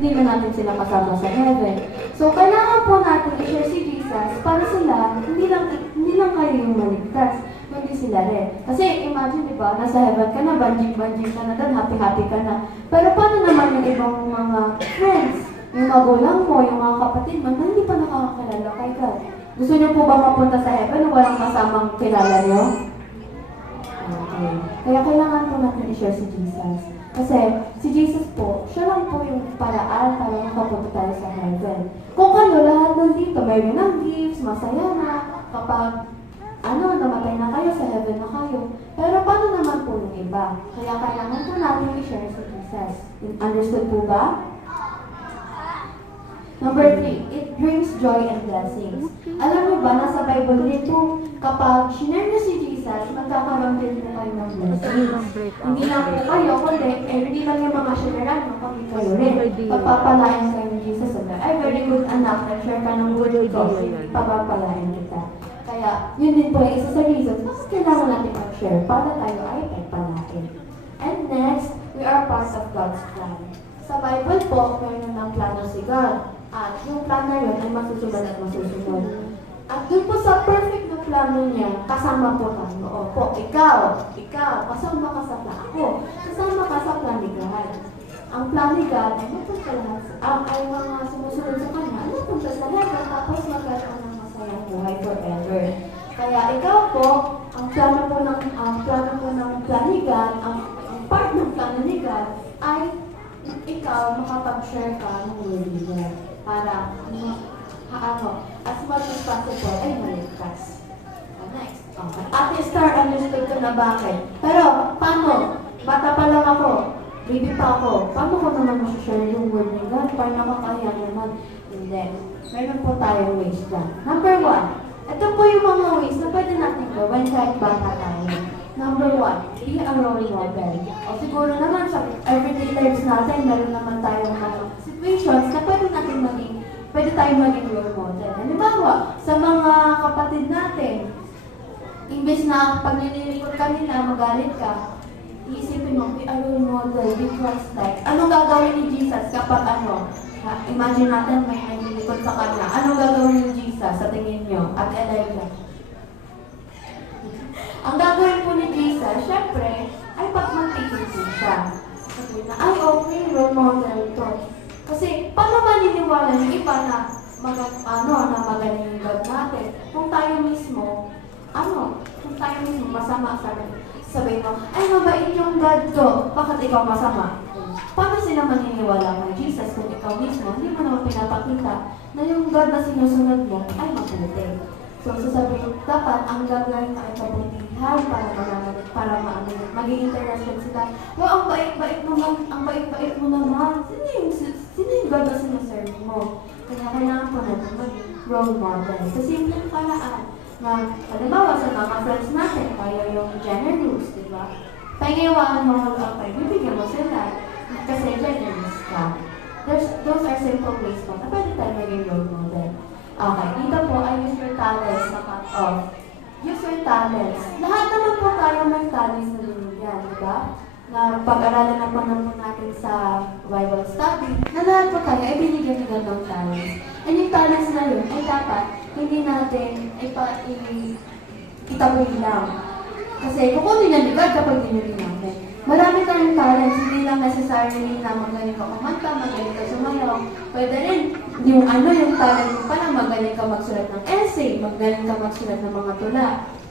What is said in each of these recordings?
hindi na natin sila kasama sa heaven. So, kailangan po natin i-share si Jesus para sila, hindi lang kayo yung maligtas, kundi sila rin. Kasi imagine, di ba, nasa heaven ka na, banjing-banjing ka na doon, happy-happy ka na. Pero paano naman yung ibang mga friends, yung magulang mo, yung mga kapatid mo, na hindi pa nakakakilala kay God? Gusto niyo po ba mapunta sa heaven o walang kasamang kilala niyo? Okay. Kaya kailangan po natin i-share si Jesus. Kasi si Jesus po, siya lang po yung paraan para makapunta tayo sa heaven. Kung kayo, lahat nandito, mayroon ng gifts, masaya na, kapag namatay na kayo, sa heaven na kayo. Pero paano naman po yung iba? Kaya kailangan po natin i-share si Jesus. Understood po ba? Number 3, it brings joy and blessings. Alam mo ba, nasa Bible nito, kapag sinare niyo si Jesus, magkakaroon din po kayo ng blessings. Hindi lang po kayo, kundi, hindi lang yung mga sinaran, kundi kayo rin. Pagpapalain kayo ni Jesus, ay, very good anak, nag-share ka ng good cause, papapalain kita. Kaya, yun din po yung isa sa reasons, mas kailangan natin mag-share para tayo ay pagpalain. And next, we are part of God's plan. Sa Bible po, mayroon ng plano si God. At yung plan na yun ay masusunod at masusunod. At yun po sa perfect na plano niya, kasama po tayo. Opo, ikaw, kasama ka sa plan. Ako, kasama ka sa plan ni God. Ang plan ni God ay mapunta lahat, ay mga sumusunod sa kanya, mapunta sa heaven, tapos magkaroon ng masayang buhay forever. Kaya ikaw po, ang plano po ng plan ni God, ang part ng plano ni God, ay ikaw makapag-share ka ng word ni God para as much as possible ay maligtas. Next. Okay. Ate Star, understood ko na bakit. Pero, paano? Bata pa lang ako. Baby pa ako. Paano ko naman share yung word ni God? Para nakakaya naman. Hindi. Meron po tayong ways dyan. Number 1. Ito po yung mga ways na pwede natin gawin kahit bata tayo. Number 1, be a role model. O siguro naman sa everyday lives natin, meron naman tayong mga situations na pwede tayong maging role model. Halimbawa, sa mga kapatid natin, imbes na pag nililikot ka nila, magalit ka, iisipin mo, be a role model, be Christ-like. Anong gagawin ni Jesus kapag imagine natin may nililikot sa kanya. Anong gagawin ni Jesus sa tingin nyo? At Elijah? Ang gagawin po ni Jesus, syempre, ay pagmantikin siya. Sabi na, ay okay, role model to. Kasi, paano maniniwala ng iba na magaling yung God natin? Kung tayo mismo masama, sabi mo, ay mabait yung God ko, bakit ikaw masama? Paano sila maniniwala kay Jesus kung ikaw mismo, hindi mo naman pinapakita na yung God na sinusunod mo ay mabuti? So, sasabihin, dapat ang gagawin na ay kabutihan para maging interested sila. Wow, ang bait-bait mo naman. Sino yung God na sinuserve mo? Kaya kailangan po natin maging role model. Sa simpleng paraan na, halimbawa sa mga friends natin, kaya yung generous, di ba? Pangyawan mo bibigyan mo sila kasi generous ka. Those are simple ways po na pwede tayo maging role model. Okay, dito po ay use your talents na cut off. Use your talents. Lahat naman po tayo may talents na binigyan, di ba? Na pag-aralan na po natin sa Bible study, na lahat po tayo ay binigyan ng gandang talents. And yung talents na yun ay dapat hindi natin itaboy lang. Kasi kukunin na ni God kapag dinuli natin. Marami tayong talents, hindi lang necessarily na magaling ka kumanta, magaling ka sumayaw. Pwede rin yung talent mo pala, magaling ka magsulat ng essay, magaling ka magsulat ng mga tula.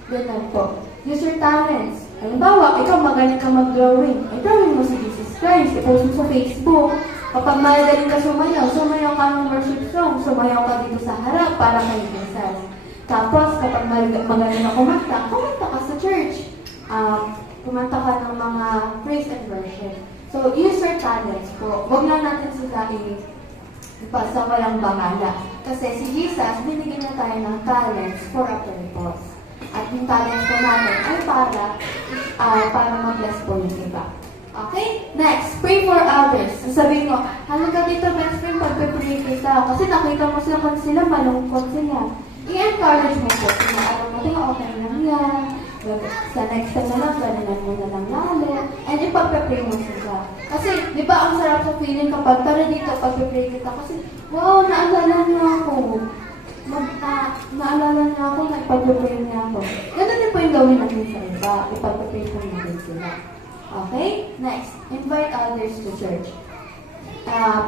Ganun po. Use your talents. Halimbawa, ikaw magaling ka mag-drawing. Ay, drawing mo si Jesus Christ, i-post mo sa Facebook. Kapag magaling ka sumayaw ka ng worship song, sumayaw ka dito sa harap para kay Jesus. Tapos, kapag magaling ka kumanta ka sa church. Kumanta ka ng mga praise and worship. So, use your talents po. Huwag lang natin sila ipasa walang bahala. Kasi si Jesus, binigyan na tayo ng talents for a purpose. At yung talents po natin ay para mag-bless po yung iba. Okay? Next, pray for others. Sabihin mo, halaga dito, best friend, pagpe-pray kita. Kasi nakita mo sila kung sila malungkot sila. I-encourage mo po. Alam natin, okay lang yan. Sa next time na lang, gano'n mo na lang lalo. And ipagpe-pray mo sila. Kasi, di ba, ang sarap sa feeling kapag tara dito, pag-pray kita. Kasi, wow, naalala niyo ako. Naalala niyo ako, nagpag-pray niya ako. Ganun din po yung gawin natin sa iba. Ipag-pray po natin sila. Okay? Next, invite others to church.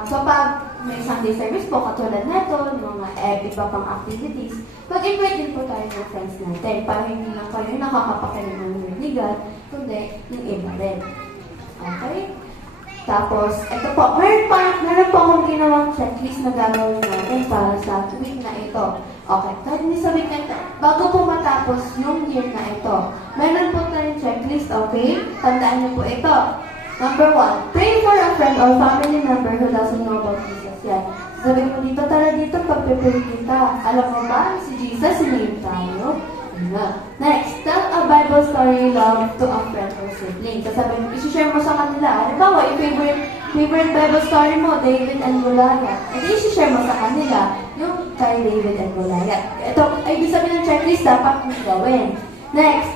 Kapag may Sunday service po, katulad neto, yung mga iba pang activities, mag-invite din po tayo ng friends natin para hindi lang kayo nakakapakinig ng word ni God, kundi yung iba rin. Okay? Tapos, ito po, meron po akong ginawang checklist na gagawin natin para sa week na ito. Okay, kahit hindi sa week na ito, bago po matapos yung year na ito, meron po tayong checklist, okay? Tandaan niyo po ito. Number 1, pray for a friend or family member who doesn't know about Jesus yet. Sabi mo dito, tara dito, pagpipray kita. Alam mo ba, si Jesus, sinayim tayo? Next, tell a Bible story you love to a friend or sibling. Sasabihin mo, isi-share mo sa kanila. Halimbawa, yung favorite Bible story mo, David and Goliath. At isi-share mo sa kanila yung kay David and Goliath. Ito, ay ibig sabihin ng checklist, dapat mong gawin. Next,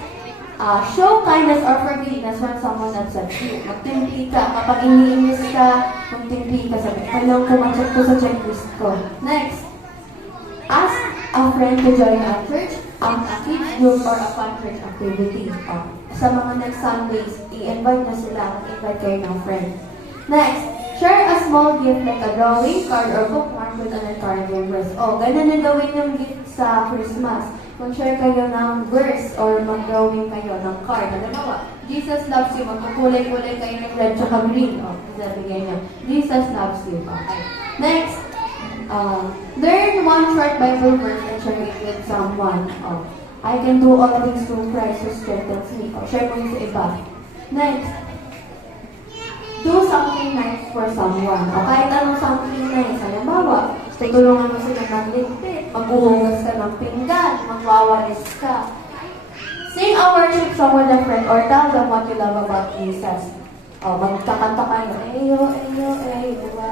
show kindness or forgiveness when someone upsets you. Magtimpi ka. Kapag iniinis ka, magtimpi ka. Sabi, kailangan kumacheck ko sa checklist ko. Next, ask a friend to join a church, a kids group, or a fun church activity. Sa mga next Sundays, i-invite na sila. Mag-invite kayo ng friend. Next, share a small gift like a drawing, card, or bookmark with an encouraging verse. Ganun na gawin yung gift sa Christmas. Mag-share kayo ng verse or mag-drawing kayo ng card. Halimbawa, Jesus loves you. Magkukulay-kulay kayo ng red tsaka green. Sabihin nyo, Jesus loves you. Okay. Next, learn one short Bible verse and share it with someone. I can do all things through Christ who strengthens me. Share mo yun sa iba. Next, do something nice for someone. Kahit anong something nice. Halimbawa, tutulungan mo sila ng ligpit, maghuhugas ka ng pinggan, magwawalis ka. Sing a worship song with a friend or tell them what you love about Jesus. Magkakanta kayo, ayo, ayo, ayo, diba?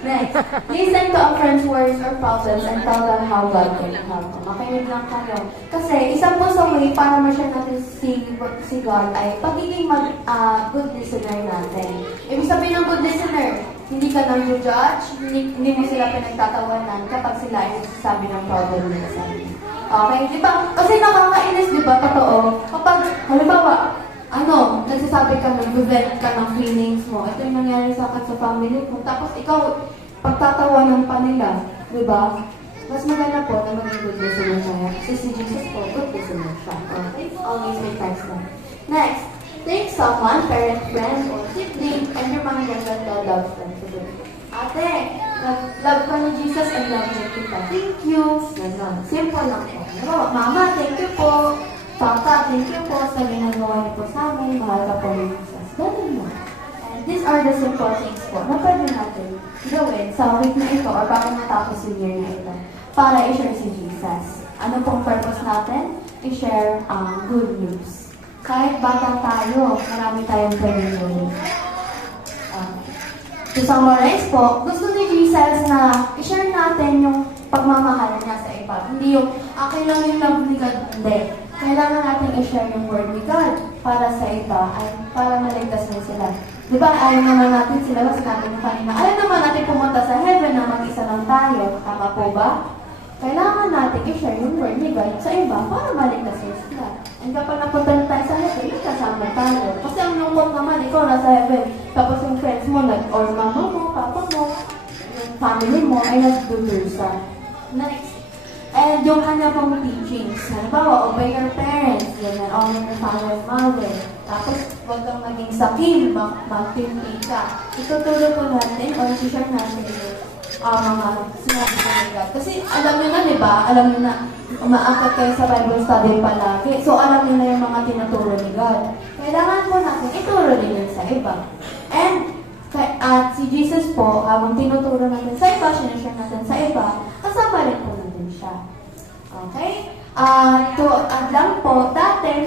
Next, listen to a friend's words or problems and tell them how God can help. Makinig lang kayo. Kasi isang po sa way para ma-share natin si God ay pagiging good listener natin. Ibig sabihin ng good listener, hindi ka nang judge, hindi mo sila pinagtatawanan kapag sila ay nagsasabi ng problem nila sa inyo. Okay, di ba? Kasi nakakainis, di ba? Totoo. Kapag, halimbawa, nagsasabi ka, nag-vent ka ng feelings mo. Ito yung nangyari sa akin sa family mo. Tapos ikaw, pagtatawanan pa nila. Di ba? Mas maganda po na maging good listener siya. Kasi si Jesus po, good listener siya. Okay? Always may Christ na. Next, thank someone, parent, friend, or sibling, and your mga ganda love friend. Ate, love ka ni Jesus and love niya kita. Thank you. Ganon. Simple lang po. Mama, thank you po. Papa, thank you po sa ginagawa niyo po sa amin. Mahal ka po ni Jesus. Ganun mo. And these are the simple things po na pwede natin gawin sa week na ito or bago matapos yung year na ito para i-share si Jesus. Ano pong purpose natin? I-share ang good news. Kahit bata tayo, marami tayong pwedeng gawin. To summarize po, gusto ni Jesus na i-share natin yung pagmamahal niya sa iba. Hindi yung, akin lang yung love ni God. Hindi. Kailangan natin i-share yung word ni God para sa iba ay para maligtas na sila. Di ba, ayaw naman natin sila, kasi natin yung kanina, ayaw naman natin pumunta sa heaven na mag-isa lang tayo. Tama po ba? Kailangan natin i-share yung word ni God sa iba para maligtas na sila. And kapag napunta na tayo sa heaven, kasama tayo. Kasi ang lungkot naman, ikaw nasa heaven. Tapos yung friends mo, or mama mo, papa mo, yung family mo, ay nagdudusa. Next. And yung kanya pong teachings. Halimbawa, obey your parents. Ganyan, honor your father and mother. Tapos, huwag kang maging sakim, mag-timpi ka. Itutulog ko natin, o i-share natin yung mga sinabi ko ni God. Kasi alam nyo na, di ba? Alam nyo na, umaakit kayo sa Bible study palagi. So, alam nyo na yung mga tinuturo ni God. Kailangan po natin ituro din yun sa iba. And, at si Jesus po, habang tinuturo natin sa iba, sinashare natin sa iba, kasama rin po natin siya. Okay? To add lang po, dati,